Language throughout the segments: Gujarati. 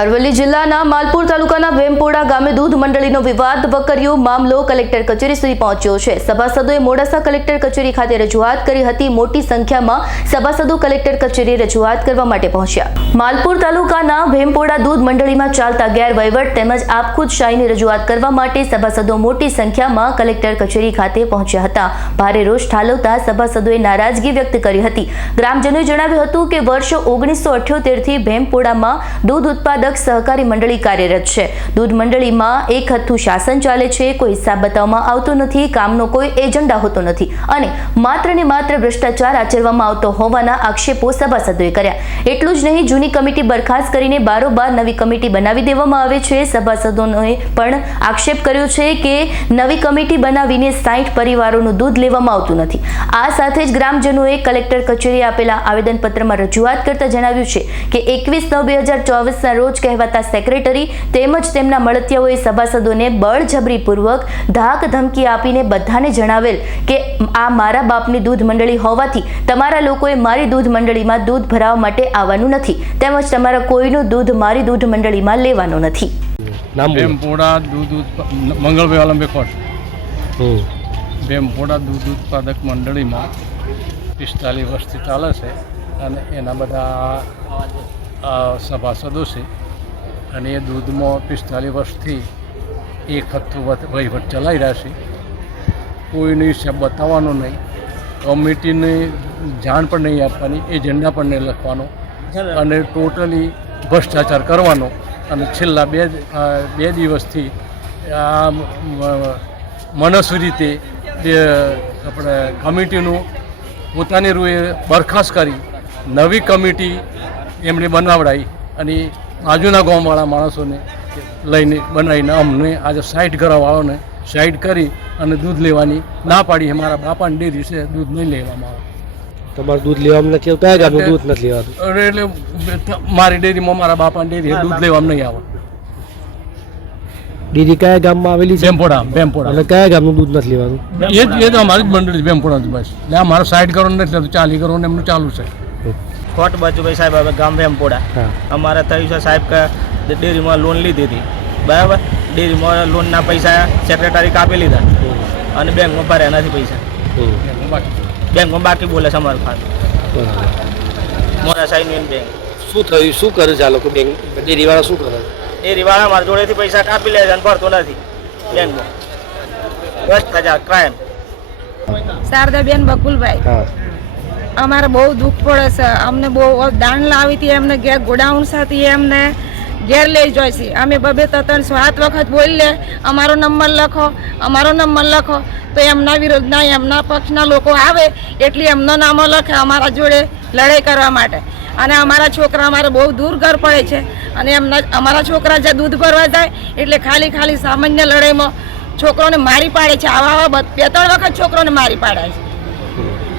અરવલ્લી જિલ્લાના માલપુર તાલુકાના વેમપોડા ગામે દૂધ મંડળીનો વિવાદ વકર્યો મામલો કલેક્ટર કચેરી સુધી પહોંચ્યો છે. સભાસદોએ મોડાસા કલેક્ટર કચેરી ખાતે રજૂઆત કરી હતી. મોટી સંખ્યામાં સભાસદો કલેક્ટર કચેરી રજૂઆત કરવા માટે પહોંચ્યા. માલપુર તાલુકાના ભેમપોડા દૂધ મંડળીમાં ચાલતા ગેરવહીવટ તેમજ આપખુદ શાહીની રજૂઆત કરવા માટે સભાસદો મોટી સંખ્યામાં કલેક્ટર કચેરી ખાતે પહોંચ્યા હતા. ભારે રોષ ઠાલવતા સભાસદોએ નારાજગી વ્યક્ત કરી હતી. ગ્રામજનોએ જણાવ્યું હતું કે વર્ષ ઓગણીસો અઠ્યોતેરથી ભેમપોડામાં દૂધ ઉત્પાદક સહકારી મંડળી કાર્યરત છે. દૂધ મંડળીમાં એક હથ્થું શાસન ચાલે છે. કોઈ હિસાબ બતાવવામાં આવતો નથી. કામનો કોઈ એજન્ડા હોતો નથી. અને માત્ર ને માત્ર ભ્રષ્ટાચાર આચરવામાં આવતો હોવાના આક્ષેપો સભાસદોએ કર્યા. એટલું જ નહીં, જૂની કમિટી બરખાસ્ત કરીને બારોબાર નવી કમિટી બનાવી દેવામાં આવે છે. સભાસદોએ પણ આક્ષેપ કર્યો છે કે નવી કમિટી બનાવીને સાઠ પરિવારોનું દૂધ લેવામાં આવતું નથી. આ સાથે જ ગ્રામજનોએ કલેક્ટર કચેરીએ આપેલા આવેદનપત્રમાં રજૂઆત કરતા જણાવ્યું છે કે એકવીસ નવ બે હજાર ચોવીસના રોજ કહેવાતા સેક્રેટરી તેમજ તેમના મળતિયાઓએ સભાસદોને બળજબરીપૂર્વક ધાક ધમકી આપીને બધાને જણાવેલ કે આ મારા બાપની દૂધ મંડળી હોવાથી તમારા લોકોએ મારી દૂધ મંડળીમાં દૂધ ભરાવા માટે આવવાનું નથી. તેમજ તમારા કોઈનું દૂધ મારી દૂધ મંડળીમાં લેવાનું નથી. દૂધ મંગળભાઈ કોટ. હમ. દૂધ ઉત્પાદક મંડળીમાં પિસ્તાલીસ વર્ષથી ચાલે છે અને એના બધા સભાસદો છે. અને એ દૂધમાં પિસ્તાલીસ વર્ષથી એક હથ્થું વધ- વહીવટ ચલાવી રહ્યા છે. કોઈનો હિસાબ બતાવવાનો નહીં. કમિટીને જાણ પણ નહીં આપવાની એજન્ડા પણ નહીં લખવાનો અને ટોટલી ભ્રષ્ટાચાર કરવાનો. અને છેલ્લા બે બે દિવસથી આ મનસ્વી રીતે જે આપણે કમિટીનું પોતાની રૂએ બરખાસ્ત કરી નવી કમિટી એમણે બનાવડાવી અને બાજુના ગામવાળા માણસોને લઈને બનાવીને અમને આજે સાઈડ ઘરવાળાઓને સાઈડ કરી અને દૂધ લેવાની ના પાડી. મારા બાપાની ડેરી છે દૂધ નહીં લેવામાં આવે. તમારું દૂધ લેવામાં નથી આવતું કયા ગામનું દૂધ નથી લેવાનું અરે એટલે મારી ડેરીમાં મારા બાપાની ડેરી દૂધ લેવામાં નહીં આવે. ડેરી કયા ગામમાં આવેલી છે? બેમપોડા બેમપોડા એટલે કયા ગામનું દૂધ નથી લેવાનું? એ જ એ તો અમારી જ મંડળી બેમપોડા બસ. એટલે આ મારો સાઈડ કરવાનું નથી ચાલી કરવાનું એમનું ચાલુ છે. ખોટ બાજુભાઈ સાહેબ હવે ગામ વેમપોડા. અમારે થયું છે સાહેબ કે ડેરીમાં લોન લીધી હતી. બરાબર? ડેરીમાં લોનના પૈસા સેક્રેટરી કાપી લીધા. અને બેંકમાં ભર્યા નથી પૈસા. બેંકમાં બાકી બોલે છે અમારું ખાતું મોરા સાહેબ બેંક. શું થયું? શું કરે છે આ લોકો બેંક? ડેરીવાળા શું કરે? ડેરીવાળા મારા જોડેથી પૈસા કાપી લે છે અને ભરતો નથી બેંકમાં. દસ હજાર ક્રાઇમ શારદાબેન બકુલભાઈ હા. અમારે બહુ દુઃખ પડે છે. અમને બહુ દાન લાવી હતી એમને, ઘેર ગોડાઉન હતી એમને ઘેર લઈ જાય છે. અમે બબે તતન સાત વખત બોલી લે, અમારો નંબર લખો, અમારો નંબર લખો. તો એમના વિરોધના એમના પક્ષના લોકો આવે એટલે એમનો નામો લખે અમારા જોડે લડાઈ કરવા માટે. અને અમારા છોકરા અમારે બહુ દૂર ઘર પડે છે. અને એમના, અમારા છોકરા જે દૂધ ભરવા જાય એટલે ખાલી ખાલી સામાન્ય લડાઈમાં છોકરોને મારી પાડે છે. આવા આવા બે ત્રણ વખત છોકરોને મારી પાડે છે.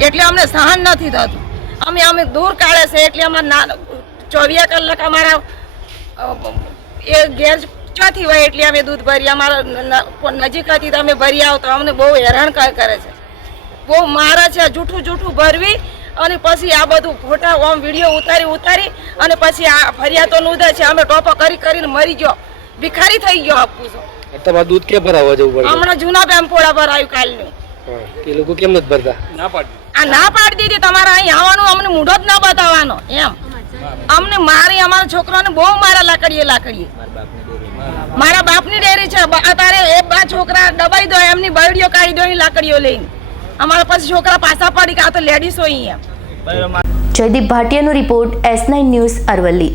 એટલે અમને સહન નથી થતું. અમે અમે દૂર કાઢે છે એટલે અમારે ના ચોવીસ કલાક અમારા એ ઘેર ચોથી હોય એટલે અમે દૂધ ભરી અમારા ન- ન- નજીક હતી તો અમે ભરી આવતા અમને બહુ હેરાન કરે છે. બહુ મારે છે જૂઠું જૂઠું ભરવી અને પછી આ બધું ફોટા ઓમ વીડિયો ઉતારી ઉતારી અને પછી આ ફરિયાદો નોંધે છે. અમે ટોપો કરી કરીને મરી ગયો. ભિખારી થઈ ગયો આપું છું તમારું દૂધ કે ભરાવવા જવું પડે હમણાં જૂના બેમ પર આવ્યું કાલનું. એ લોકો કેમ નથી ભરતા? આ ના પાડી દીધી, તમારે અહીં આવવાનું, અમને મૂઢો જ ના બતાવવાનો. એમ. અમને મારી, અમારા છોકરાને બહુ મારા લાકડીએ લાકડીએ. મારા બાપની ડેરી છે. અત્યારે એ બા છોકરા દબાઈ દો, એમની બરડીઓ કાઢી દો લાકડીઓ લઈને. અમારા પાસે છોકરા પાછા પડી ગયા તો લેડીઝ હોય એમ Jaydeep ભાટિયાનો report S nine news Aravalli.